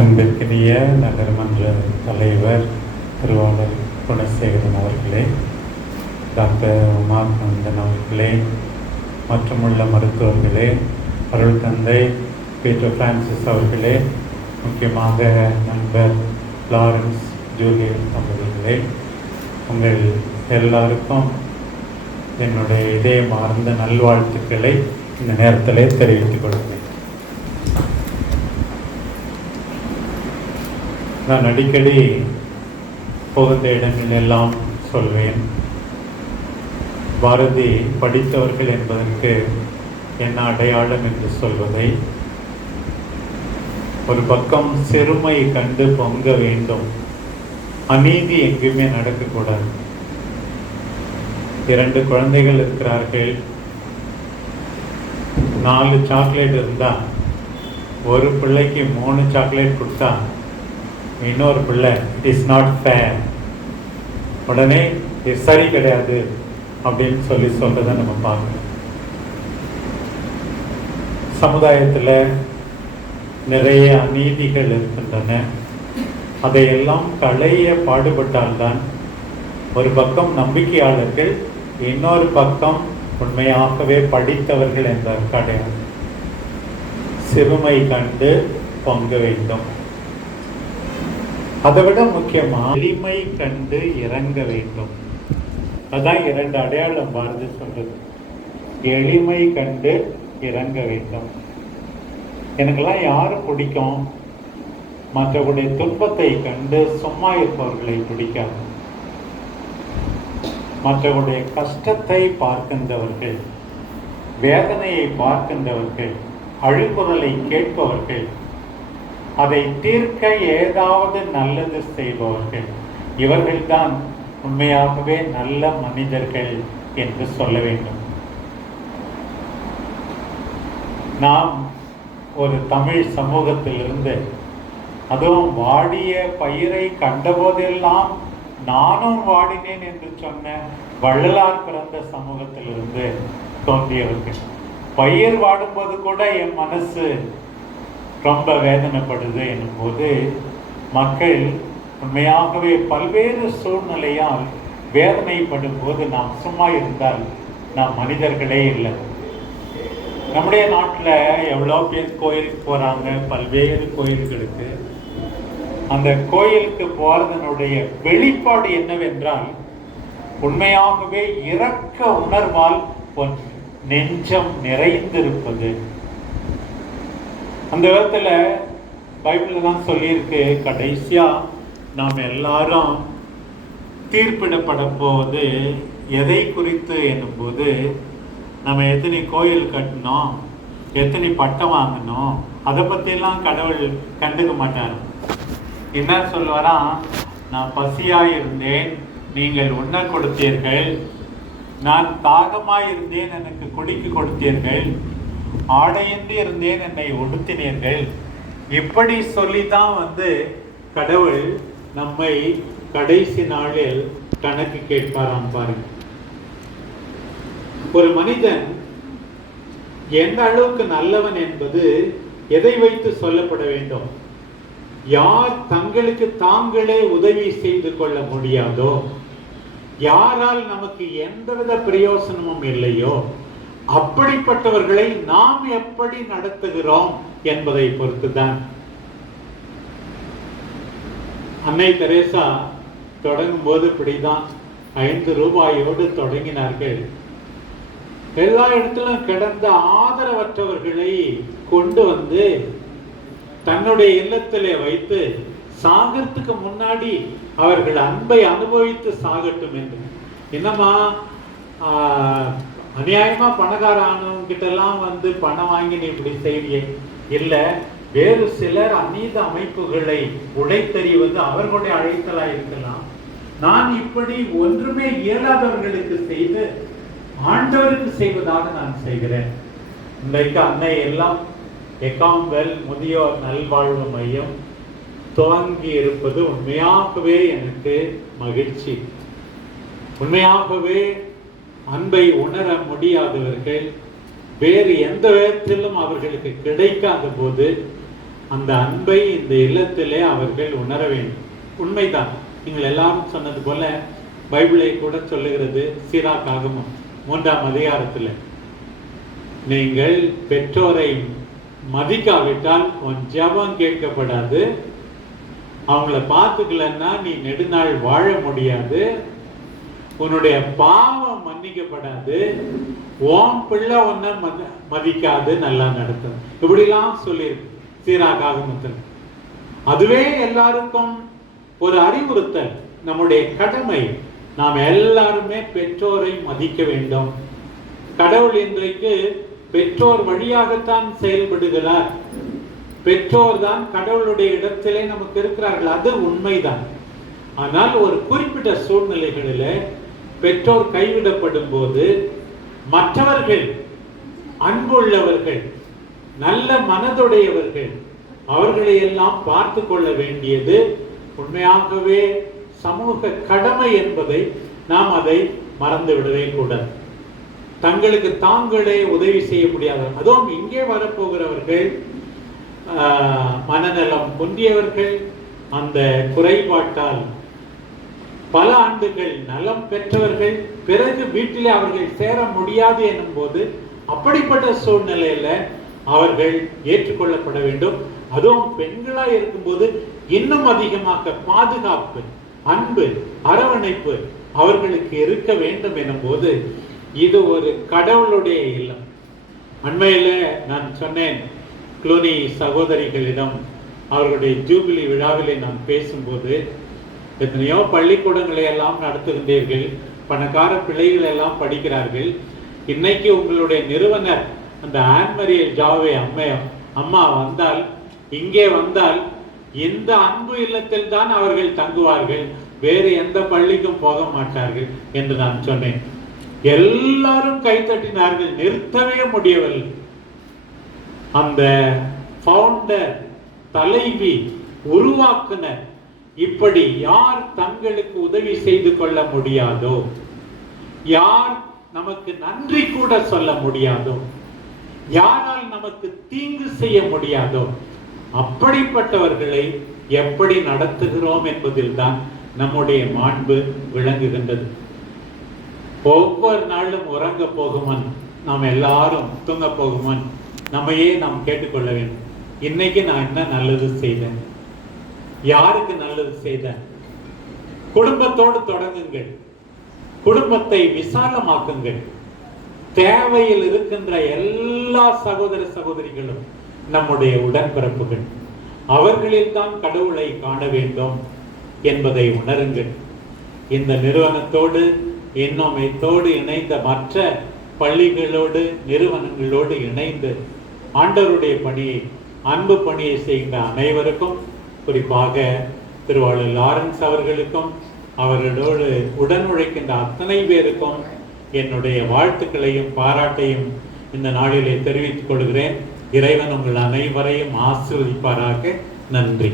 அன்பிற்கினிய நகர்மன்ற தலைவர் திருவாளர் குணசேகரன் அவர்களே, டாக்டர் உமாகந்தன் அவர்களே, மற்றும் உள்ள மருத்துவர்களே, அருள் தந்தை பீட்டர் பிரான்சிஸ் அவர்களே, முக்கியமாக நண்பர் லாரன்ஸ் ஜூலியன் அவர்களே, உங்கள் எல்லாருக்கும் என்னுடைய இதயமார்ந்த நல்வாழ்த்துக்களை இந்த நேரத்தில் தெரிவித்துக் கொள்கிறேன். நான் அடிக்கடி போகின்ற இடங்கள் எல்லாம் சொல்வேன், பாரதி படித்தவர்கள் என்பதற்கு என்ன அடையாளம் என்று சொல்வதை, ஒரு பக்கம் சிறுமை கண்டு பொங்க வேண்டும், அநீதி எங்கேயுமே நடக்கக்கூடாது. 2 குழந்தைகள் இருக்கிறார்கள், 4 சாக்லேட் இருந்தால் ஒரு பிள்ளைக்கு 3 சாக்லேட் கொடுத்தா இன்னொரு பிள்ளை இட் இஸ் நாட் ஃபேர், உடனே இது சரி கிடையாது அப்படின்னு சொல்றதை நம்ம பார்க்கணும். சமுதாயத்தில் நிறைய அநீதிகள் இருக்கின்றன. அதையெல்லாம் களைய பாடுபட்டால்தான் ஒரு பக்கம் நம்பிக்கையாளர்கள், இன்னொரு பக்கம் உண்மையாகவே படித்தவர்கள் என்ற அடையாளம். சிறுமை கண்டு பொங்க வேண்டும். அதை விட முக்கியமா எளிமை கண்டு இறங்க வேண்டும். அதான் 2 அடையாளம் பாரதி சொல்றது. எளிமை கண்டு இறங்க வேண்டும். எனக்கெல்லாம் யாரு பிடிக்கும்? மற்றவருடைய துன்பத்தை கண்டு சும்மா இருப்பவர்களை பிடிக்காது. மற்றவருடைய கஷ்டத்தை பார்க்கின்றவர்கள், வேதனையை பார்க்கின்றவர்கள், அழுகுதலை கேட்பவர்கள், அதை தீர்க்க ஏதாவது நல்லது செய்பவர்கள், இவர்கள்தான் உண்மையாகவே நல்ல மனிதர்கள் என்று சொல்ல வேண்டும். நாம் ஒரு தமிழ் சமூகத்திலிருந்து, அதுவும் வாடிய பயிரை கண்டபோதெல்லாம் நானும் வாடினேன் என்று சொன்ன வள்ளலார் பிறந்த சமூகத்திலிருந்து தோன்றியவர்கள். பயிர் வாடும்போது கூட என் மனசு ரொம்ப வேதனைப்படுது என்னும் போது, மக்கள் உண்மையாகவே பல்வேறு சூழ்நிலையால் வேதனைப்படும் போது நாம் சும்மா இருந்தால் நாம் மனிதர்களே இல்லை. நம்முடைய நாட்டில் எவ்வளோ பேர் கோயிலுக்கு போகிறாங்க, பல்வேறு கோயில்களுக்கு. அந்த கோயிலுக்கு போறதனுடைய வெளிப்பாடு என்னவென்றால், உண்மையாகவே இரக்க உணர்வால் நெஞ்சம் நிறைந்திருப்பது. அந்த விதத்துல பைபிள்ல தான் சொல்லியிருக்கு, கடைசியா நாம் எல்லாரும் தீர்ப்பிடப்படும் போது எதை குறித்து என்னும் போது, நம்ம எத்தனை கோயில் கட்டணும், எத்தனை பட்டம் வாங்கணும், அதை பற்றியெல்லாம் கடவுள் கண்டுக்க மாட்டார். என்ன சொல்லுவாரா? நான் பசியாய் இருந்தேன், நீங்கள் உண்ண கொடுத்தீர்கள், நான் தாகமாய் இருந்தேன், எனக்கு குடிக்க கொடுத்தீர்கள், ஆடையின்றி இருந்தேன், என்னை உடுத்தினீர்கள். இப்படி சொல்லிதான் கடவுள் நம்மை கடைசி நாளில் கணக்கு கேட்பாராம். பாருங்க, ஒரு மனிதன் எந்த அளவுக்கு நல்லவன் என்பது எதை வைத்து சொல்லப்பட வேண்டும்? யார் தங்களுக்கு தாங்களே உதவி செய்து கொள்ள முடியாதோ, யாரால் நமக்கு எந்தவித பிரயோசனமும் இல்லையோ, அப்படிப்பட்டவர்களை நாம் எப்படி நடத்துகிறோம் என்பதை பொறுத்துதான். அன்னை தெரேசா தொடங்கும் போது இப்படிதான் 5 ரூபாயோடு தொடங்கினார்கள். எல்லா இடத்திலும் கிடந்த ஆதரவற்றவர்களை கொண்டு தன்னுடைய இல்லத்திலே வைத்து சாகறதுக்கு முன்னாடி அவர்கள் அன்பை அனுபவித்து சாகட்டும் என்று. என்னமா அநியாயமா பணக்கார ஆனவங்க கிட்ட எல்லாம் பணம் வாங்கி நீ இப்படி செய்ய இல்லை, வேறு சிலர் அநீத அமைப்புகளை உடைத்தறிவது அவர்களுடைய அழைத்தலா இருக்கலாம். நான் இப்படி ஒன்றுமே இயலாதவர்களுக்கு செய்து ஆண்டவருக்கு செய்வதாக நான் செய்கிறேன். இன்றைக்கு அன்னை எல்லாம் எக்காம்வெல் முதியோர் நல்வாழ்வு மையம் துவங்கி இருப்பது உண்மையாகவே எனக்கு மகிழ்ச்சி. உண்மையாகவே அன்பை உணர முடியாதவர்கள், வேறு எந்த விதத்திலும் அவர்களுக்கு கிடைக்காத போது அந்த அன்பை இந்த இல்லத்திலே அவர்கள் உணர வேண்டும். உண்மைதான், நீங்கள் எல்லாரும் சொன்னது போல பைபிளை கூட சொல்லுகிறது, சீராக் ஆகமம் 3ஆம் அதிகாரத்தில், நீங்கள் பெற்றோரை மதிக்காவிட்டால் உன் ஜெபம் கேட்கப்படாது, அவங்கள பார்த்துக்கலன்னா நீ நெடுநாள் வாழ முடியாது, உன்னுடைய பாவம் மன்னிக்கப்படாது, உன் பிள்ளை ஒன்ன மதிக்காது, நல்லா நடத்தும், இப்படிலாம் சொல்லியிருக்கு சீராக் ஆகமத்தில். அதுவே எல்லாருக்கும் ஒரு அறிவுறுத்தல், நம்முடைய கடமை. நாம் எல்லாருமே பெற்றோரை மதிக்க வேண்டும். கடவுள் இன்றைக்கு பெற்றோர் வழியாகத்தான் செயல்படுகிறார். பெற்றோர் தான் கடவுளுடைய இடத்திலே நமக்கு இருக்கிறார்கள், அது உண்மைதான். ஆனால் ஒரு குறிப்பிட்ட சூழ்நிலைகளில் பெற்றோர் கைவிடப்படும் போது மற்றவர்கள், அன்புள்ளவர்கள், நல்ல மனதுடையவர்கள், அவர்களை எல்லாம் பார்த்து கொள்ள வேண்டியது உண்மையாகவே சமூக கடமை என்பதை நாம் அதை மறந்து விடவே கூடாது. தங்களுக்கு தாங்களே உதவி செய்ய முடியாத, அதுவும் இங்கே வரப்போகிறவர்கள் மனநலம் குன்றியவர்கள், அந்த குறைபாட்டால் பல ஆண்டுகள் நலம் பெற்றவர்கள், பிறகு வீட்டிலே அவர்கள் சேர முடியாது என்னும் போது அப்படிப்பட்ட சூழ்நிலையில அவர்கள் ஏற்றுக்கொள்ளப்பட வேண்டும். அதுவும் பெண்களா இருக்கும்போது இன்னும் அதிகமாக பாதுகாப்பு, அன்பு, அரவணைப்பு அவர்களுக்கு இருக்க வேண்டும் எனும் போது இது ஒரு கடவுளுடைய இல்லம். அண்மையில நான் சொன்னேன், க்ளூனி சகோதரிகளிடம் அவர்களுடைய ஜூபிலி விழாவிலே நான் பேசும்போது, எத்தனையோ பள்ளிக்கூடங்களை எல்லாம் நடத்துகின்றீர்கள், பணக்கார பிள்ளைகள் எல்லாம் படிக்கிறார்கள், இன்னைக்கு உங்களுடைய நிறுவனர் அந்த ஆன்மரியல் ஜாவே அம்மா வந்தால், இங்கே வந்தால் இந்த அன்பு இல்லத்தில் தான் அவர்கள் தங்குவார்கள், வேறு எந்த பள்ளிக்கும் போக மாட்டார்கள் என்று நான் சொன்னேன். எல்லாரும் கைத்தட்டினார்கள், நிறுத்தவே முடியவில்லை. அந்த ஃபவுண்டர், தலைவி, உருவாக்குனர், இப்படி யார் தங்களுக்கு உதவி செய்து கொள்ள முடியாதோ, யார் நமக்கு நன்றி கூட சொல்ல முடியாதோ, யாரால் நமக்கு தீங்கு செய்ய முடியாதோ, அப்படிப்பட்டவர்களை எப்படி நடத்துகிறோம் என்பதில் தான் நம்முடைய மாண்பு விளங்குகின்றது. ஒவ்வொரு நாளும் உறங்க போகுமன், நாம் எல்லாரும் தூங்க போகுமன் நம்மையே நாம் கேட்டுக்கொள்ள வேண்டும். இன்னைக்கு நான் என்ன நல்லது செய்தேன், யாருக்கு நல்லது செய்தேன்? குடும்பத்தோடு தொடங்குங்கள், குடும்பத்தை விசாலமாக்குங்கள். தேவையில் இருக்கின்ற எல்லா சகோதர சகோதரிகளும் நம்முடைய உடன்பிறப்புகள், அவர்களில் தான் கடவுளை காண வேண்டும் என்பதை உணருங்கள். இந்த நிறுவனத்தோடு இன்னொமைத்தோடு இணைந்த மற்ற பள்ளிகளோடு நிறுவனங்களோடு இணைந்து ஆண்டவருடைய பணியை, அன்பு பணியை செய்கின்ற அனைவருக்கும், குறிப்பாக திருவாளர் லாரன்ஸ் அவர்களுக்கும் அவர்களோடு உடன் உழைக்கின்ற அத்தனை பேருக்கும் என்னுடைய வாழ்த்துக்களையும் பாராட்டையும் இந்த நாளிலே தெரிவித்துக் கொள்கிறேன். இறைவன் உங்கள் அனைவரையும் ஆசீர்வதிப்பாராக. நன்றி.